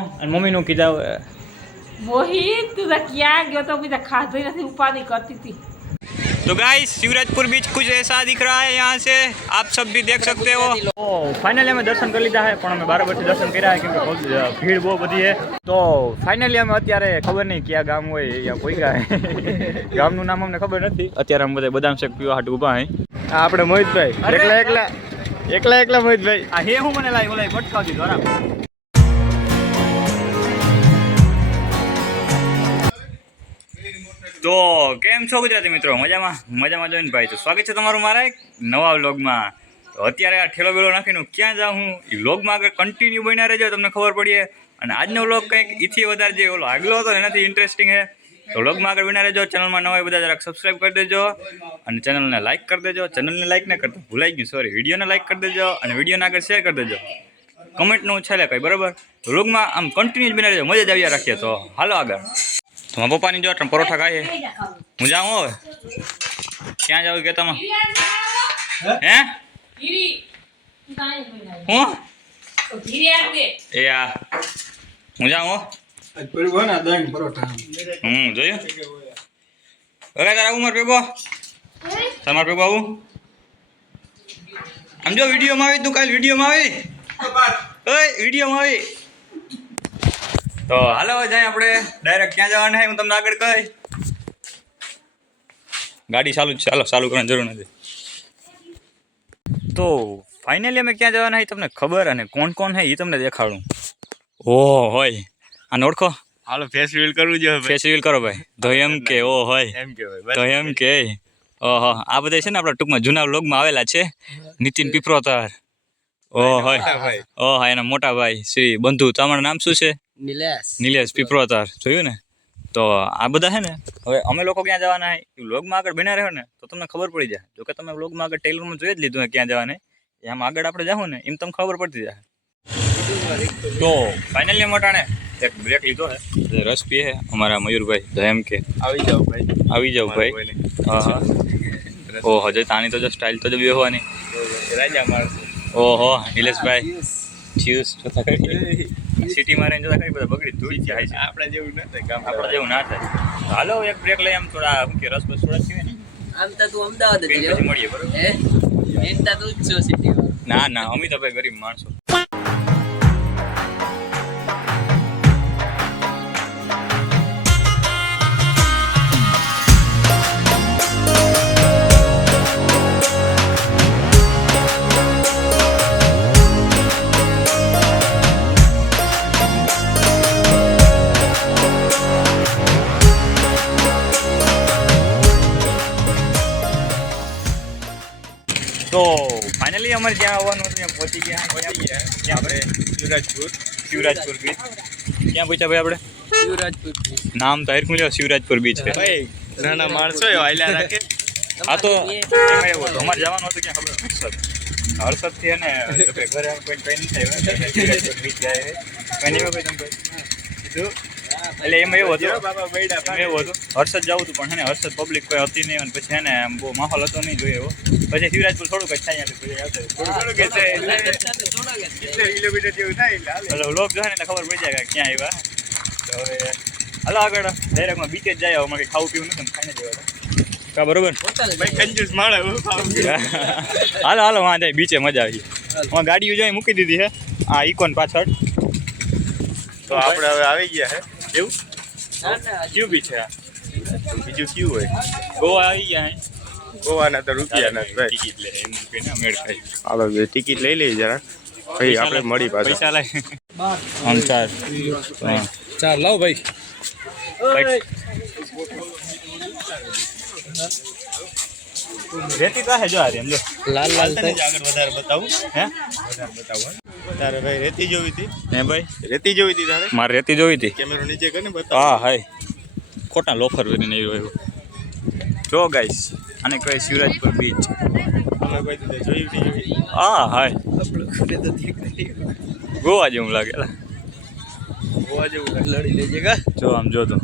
અને મમ્મીનું કીધા मोहित तू क्या गयो तो मुझे खाते ही नहीं उपाधि करती थी। तो गाइस शिवराजपुर बीच कुछ ऐसा दिख रहा है यहाँ से आप सब भी देख सकते हो। तो फाइनली हमें दर्शन कर लीधा है, પણ અમે 12 બजे દર્શન કર્યા है क्योंकि भीड़ બહુ બધી है। तो फाइनली અમે અત્યારે ખબર નહીં ક્યાં ગામ હોય યા કોઈ ગાય ગામનું નામ અમને ખબર નથી। અત્યારે અમે બધા બદામ શેક પીવા હાટ ઊભા હે। આપણે મોહિતભાઈ એકલા મોહિતભાઈ આ હે હું મને લાઈ ઓલા પટકાવ દીધો આરામ। તો કેમ છો ગુજરાતી મિત્રો? મજામાં જોઈને ભાઈ તો સ્વાગત છે તમારું મારા એક નવા વ્લોગમાં। તો અત્યારે આ ઠેલો બેલો નાખીને ક્યાં જાઉં હું એ વ્લોગમાં આગળ કન્ટિન્યુ બન્યા રહેજો, તમને ખબર પડીએ। અને આજનો વ્લોગ કંઈક એથી વધારે જે ઓલો આગલો હતો એનાથી ઇન્ટરેસ્ટિંગ છે। તો વ્લોગમાં આગળ બન્યા રહેજો। ચેનલમાં નવા બધા જરાક સબસ્ક્રાઈબ કરી દેજો અને ચેનલને લાઇક કરી દેજો। ચેનલને લાઇક ન કરતા ભૂલાઈ ગયું, સોરી, વિડીયોને લાઇક કરી દેજો અને વિડીયોને આગળ શેર કરી દેજો। કમેન્ટનું છેલ્લે કંઈ બરાબર। વ્લોગમાં આમ કન્ટિન્યુ બન્યા રહેજો, મજા જ આવ્યા રાખીએ। તો હાલો આગળ। તો મારા પપ્પાની જો પરોઠા ખાઈએ, હું જાઉં હવે ક્યાં જાઉં કે તમે હે હું એ આ હું જાઉં જોયું હવે તારા આવું મારે ભેગો તમારે ભેગો આવું આમ જો વિડીયોમાં આવી તું કાલે વિડીયોમાં આવી વિડીયોમાં આવી। તો હાલો જાય આપણે ડાયરેક્ટ ક્યાં જવાના છે હું તમને આગળ કહી। ગાડી ચાલુ જ છે, હાલો ચાલુ કરવાની જરૂર નથી। તો ફાઇનલી અમે ક્યાં જવાના છે તમને ખબર અને કોણ કોણ છે એ તમને દેખાડું। ઓ હોય આને ઓળખો? હાલો ફેસ રિવીલ કરવું જોઈએ। ફેસ રિવીલ કરો ભાઈ। તો એમ કે ઓ હોય એમ કે ભાઈ તો એમ કે ઓહો આ બધા છે ને આપણા ટૂંકમાં જૂના વ્લોગમાં આવેલા છે। નીતિન પીપરોતર ઓ હોય ઓ હા એના મોટા ભાઈ શ્રી બંધુ, તમારું નામ શું છે? નિલેશ પીપરોતર, જોયું ને? તો આ બધા છે ને હવે અમે લોકો ક્યાં જવાના છે એ વ્લોગમાં આગળ બન્યા રહ્યો ને તો તમને ખબર પડી જાય। જો કે તમે વ્લોગમાં આગળ ટેલરમાં જોઈ જ લીધું હોય ક્યાં જવાને, એમ આગળ આપણે જાઉં ને એમ તમને ખબર પડતી જાય। તો ફાઇનલી મોટાને એક બ્રેક લીધો છે, રસ પીએ અમારા મયુરભાઈ। તો એમ કે આવી જાવ ભાઈ હા હા ઓહો જો તાની તો જો સ્ટાઇલ તો જો બેહવાની રાજા માણસ। ઓહો નિલેશભાઈ ચીઝ જોતા કરી સિટીમાં રહીને જોતા કરી બધા બગડી ધૂળ જાય છે। આપણા જેવું ના થાય ગામ, આપણા જેવું ના થાય। હાલો એક બ્રેક લઈ આમ થોડા શું કે રસ બસ થોડા પીવે ને આમ તો તું અમદાવાદ જ પછી મળીએ બરોબર। હે એનતા તું જ છો સિટીમાં। ના ના અમે તો ભાઈ ગરીબ માણસો। તો ફાઇનલી અમારે જ્યાં આવવાનું હતું ત્યાં પહોંચી ગયા ત્યાં આપણે શિવરાજપુર બીચ ક્યાં પૂછ્યા ભાઈ આપણે? શિવરાજપુર નામ તો હરખું લ્યો શિવરાજપુર બીચ છે ભાઈ નાના માણસો હાલ્યા રાખે। હા તો એમાં એવું હતું અમારે જવાનું હતું ક્યાં ખબર? હર્ષદથી અને ઘરે કોઈ કઈ નહીં થાય શિવરાજપુર બીચ જાય કઈ નહીં ભાઈ તમે કીધું એટલે એમાં એવું હતું હર્ષદ જવું હતું પણ છે ને હર્ષદ પબ્લિક કોઈ હતી નહીં અને પછી છે ને આમ બહુ માહોલ હતો નહીં જોઈએ એવો। પછી શિવરાજપુર થોડુંક જ થાય કિલોમીટર જેવું થાય એટલે લોક જોઈએ ને એટલે ખબર પડી જાય કે ક્યાં આવ્યા। તો હવે હાલો આગળ ડાયરેક્ટમાં બીચે જ જાય, અમારે ખાવું પીવું નથી ખાઈને જવા કા બરોબર ભાઈ કંજૂસ માણસ હાલો હાલો વાં જાય બીચે મજા આવી। અમારે ગાડીઓ જોઈ મૂકી દીધી છે આ ઇકોન પાછળ। તો આપણે હવે આવી ગયા છે એવું ક્યુ બી છે આ બીજું ક્યુ હોય? ગોવા આવી ગયા હે ગોવાના તો રૂપિયા ના ભાઈ ટિકિટ લે એમ કહીને મેળ ખાઈ હાલો ટિકિટ લઈ લઈએ જરા ભાઈ આપણે મળી પાછા પૈસા લાય આમ ચાર લાવ ભાઈ રેતી તો હે જો આ એમ જો લાલ આગળ વધારે બતાવું હે બતાવું તારે ભાઈ રેતી જોવી હતી હે ભાઈ રેતી જોવી હતી તારે? મારે રેતી જોઈ હતી। કેમેરો નીચે કરીને બતાવ। હા હાય ખોટા લોફર કરીને આવ્યો જો ગાઈસ આને કહે શિવરાજપુર બીચ। અમે કોઈ તો જોયું નહીં। હા હાય ગોવા જેવું લાગેલા ગોવા જેવું લડી લેજે કા જો આમ જો તો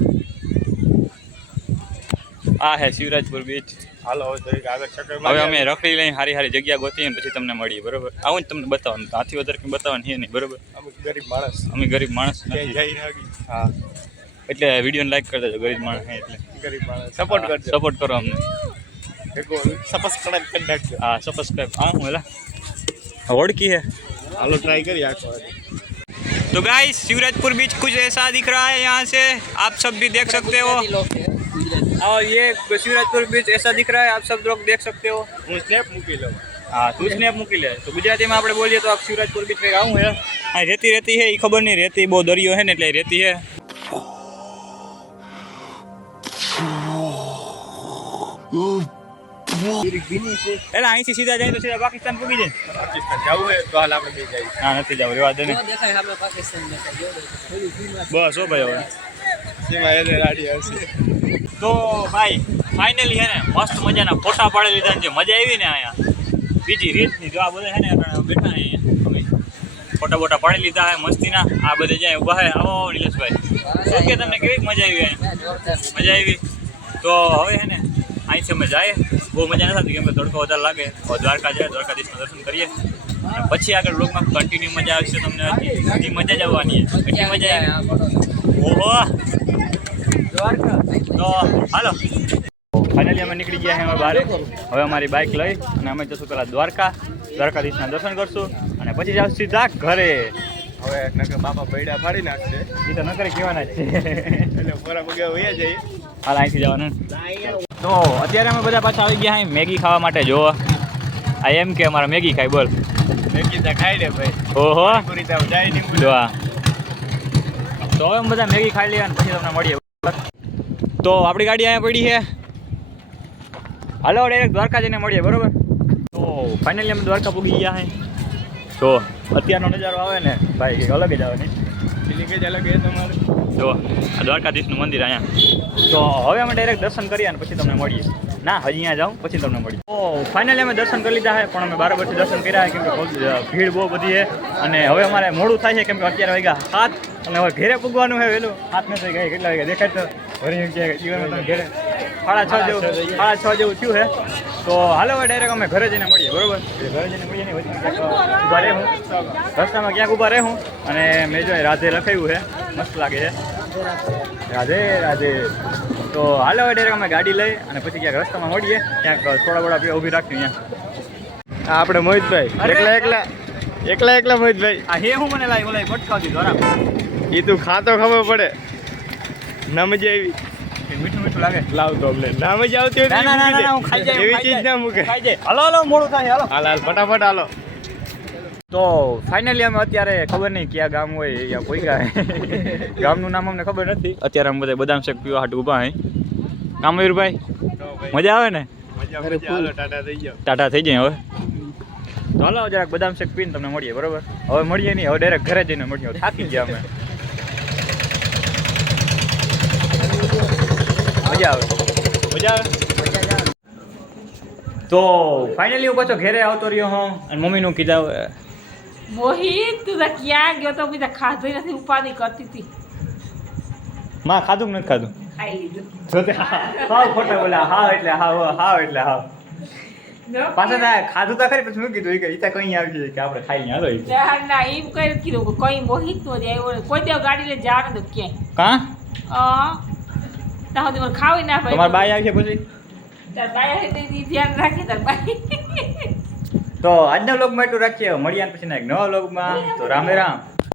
આ હે શિવરાજપુર બીચ. હાલો હવે થોડીક આગળ ચક્કર હવે મારી અમે રખડી લઈને સારી સારી જગ્યા ગોતીએ ને પછી તમને મળીએ, બરોબર? આવું જ તમને બતાવવાનું, આથી વધારે કંઈ બતાવવાનું છે નહીં, બરોબર? અમુક ગરીબ માણસ અમે ગરીબ માણસ ક્યાંય નથી, જઈ નાખી. હા, એટલે વિડીયોને લાઈક કરી દેજો, ગરીબ માણસ છે એટલે ગરીબ માણસ સપોર્ટ કરજો. સપોર્ટ કરો અમને. સબસ્ક્રાઇબ કરી નાખજો. हाँ सब्सक्राइब हाँ बोला ओढ़की है। હાલો ટ્રાય કરી આખો. तो गाइस शिवराजपुर बीच कुछ ऐसा दिख रहा है, यहाँ से आप सब भी देख सकते हो। ગુજરાતી લોક છે, ગુજરાતી. और ये शिवराजपुर बीच ऐसा दिख रहा है, आप सब लोग देख सकते हो। હું સ્નેપ મૂકી લઉં. हाँ तो उसने मूकी ले तो गुजराती में આપણે बोलिए तो आप शिवराजपुर बीच में आऊँ है, हाँ रेती रेती है, ये खबर नहीं रेती बहुत दरियो है ने એટલે રેતી है। એટલે અહીંથી સીધા જાય તો સીધા પાકિસ્તાન પૂગી જાય। પાકિસ્તાન જવું હોય તો હાલ આપણે બે જઈએ. ના નથી જવું, રેવા દે ને જો દેખાય સામે પાકિસ્તાન દેખાય, જો દેખાય. થોડી સીમા છે. બસ હો ભાઈ હવે। સીમા એને રાડી આવશે. તો ભાઈ ફાઇનલી હે ને મસ્ત મજાના ફોટા પાડી લીધા ને જે મજા આવી ને અહીંયા બીજી રીતની, જો આ બધા હે ને આપણે બેઠા હે અહીંયા અમે ફોટા બોટા પાડી લીધા હે મસ્તીના, આ બધે જાય ઊભા હે। આવો નિલેશભાઈ, શું કે તમને કેવી મજા આવી અહીંયા? જોરદાર. મજા આવી? તો હવે હે ને અહીંથી અમે જાય, બહુ મજા નથી આવતી કેમ કે તડકો વધારે લાગે, હવે દ્વારકા જાય, દ્વારકાધીશના દર્શન કરીએ અને પછી આગળ લોકમાં કન્ટિન્યુ મજા આવશે તમને, હજી મજા જ આવવાની છે, એટલી મજા આવે। આ પડો. ઓહો દ્વારકા. તો હાલો ફાઇનલી અમે નીકળી ગયા છીએ બહાર। હવે અમારી બાઇક લઈ અને અમે જશું પેલા દ્વારકાધીશના દર્શન કરશું અને પછી જાવ સીધા ઘરે। હવે નકર બાપા પૈડા ફાડી નાખશે એ તો નકરે કહેવાના જ છે। એટલે પોરા પગે વયા જઈએ. હાલ અહીંથી જવાનું। તો અત્યારે અમે બધા પાછા આવી ગયા અહીં મેગી ખાવા માટે। જો આ એમ કે અમારા મેગી ખાય, બોલ મેગી તો ખાઈ લે ભાઈ. ઓહો પૂરી તો જાય નહીં. જો આ તો હવે અમે બધા મેગી ખાઈ લઈએ અને પછી તમને મળીએ। તો આપણી ગાડી અહીંયા પડી છે, હાલો ડાયરેક્ટ દ્વારકા જઈને મળીએ, બરોબર? તો ફાઇનલી અમે દ્વારકા પૂગી ગયા છે। તો અત્યારનો નજારો આવે ને ભાઈ કંઈક અલગ જ આવે નહીં? પેલી કઈ અલગ એ તમારે. જો આ દ્વારકાધીશનું મંદિર અહીંયા। તો હવે અમે ડાયરેક્ટ દર્શન કરીએ અને પછી તમને મળીએ। ના હજી અહીંયા જાઉં પછી તમને મળીએ। તો ફાઇનલી અમે દર્શન કરી લીધા છે, પણ અમે બરાબરથી દર્શન કર્યા છે કેમ કે ભીડ બહુ બધી છે અને હવે અમારે મોડું થાય છે કેમ કે અત્યારે વાગ્યા 7 અને હવે ઘેરે પૂગવાનું છે વહેલું। 7 નથી ગયા, કેટલા વાગ્યા દેખાય તો ભરી જીવનમાં તમે ઘેરે 6:30 જેવું 6:30 જેવું થયું છે। તો હાલો હવે ડાયરેક્ટ અમે ઘરે જઈને મળીએ, બરોબર? ઘરે જઈને મળીએ ને વચ્ચે ક્યાંક ઊભા રહે હું, રસ્તામાં ક્યાંક ઊભા રહે હું અને મેં જો રાધે લખાયું છે, મસ્ત લાગે છે, રાધે રાધે। તો હાલો હવે ડાયરેક્ટ અમે ગાડી લઈ અને પછી ક્યાંક રસ્તામાં મળીએ, ક્યાંક થોડા બોડા પીવા ઊભી રાખીએ અહીંયા। આ આપણે મોહિતભાઈ અરે! એકલા મોહિતભાઈ. આ હે હું મને લાવી ઓલા પટકાવતી દ્વારા એ તું ખાતો ખબર પડે. ના મજા આવી. મીઠું મીઠું લાગે। લાવ તો અમને ના મજા આવતી હોય તો ના ના મૂકી ના દે. ના હું ખાઈ જાય, એવી ચીજ ના મૂકે. ખાઈ જાય। હાલો હાલો મોડું થાય, હાલો। હાલ હાલ ફટાફટ હાલો. તો ફાઇનલી અમે અત્યારે ખબર નહીં ક્યાં ગામ હોય અહીંયા કોઈ ગાય ગામનું નામ અમને ખબર નથી। અત્યારે અમે બધા બદામ શેક પીવા હાટ ઊભા અહીં। કામવીરભાઈ મજા આવે ને? મજા હાલો ટાટા થઈ જાવ. ટાટા થઈ જાય હવે। તો હાલો જરાક બદામ શેક પીને તમને મળીએ, બરોબર? હવે મળીએ નહીં, હવે ડાયરેક્ટ ઘરે જઈને મળીએ, થાકી ગયા અમે। મજા આવે, મજા આવે। તો ફાઇનલી હું પાછો ઘરે આવતો રહ્યો હું અને મમ્મીનું કીધા મોહિત તું તો ક્યાં ગયો તો બીજા ખાધું નથી, ઉપાધિ કરતી હતી। માં ખાધું કે નથી ખાધું? ખાઈ લીધું જોતે હાવ ખોટા બોલ્યા, હાવ એટલે હાવ, હાવ એટલે હાવ। જો પાછા ત્યાં ખાધું તો ખરી, પછી શું કીધું કે ઈતા કઈ આવી જાય કે આપણે ખાઈ હાલો ઈ ના ના એમ કઈ નથી કીધું કે કઈ મોહિત તો આવ્યો ને કોઈ દેવ ગાડી લઈને જવાનું તો ક્યાંય કાં ત્યાં સુધી મને ખાવી ના ભાઈ તમારા બાઈ આવી છે પછી? તાર બાય હતી તે ધ્યાન રાખે તાર બાય તો આજના વ્લોગમાં એટલું રાખીએ, મળીએ પછી ના એક નવા વ્લોગમાં। તો રામે રામ।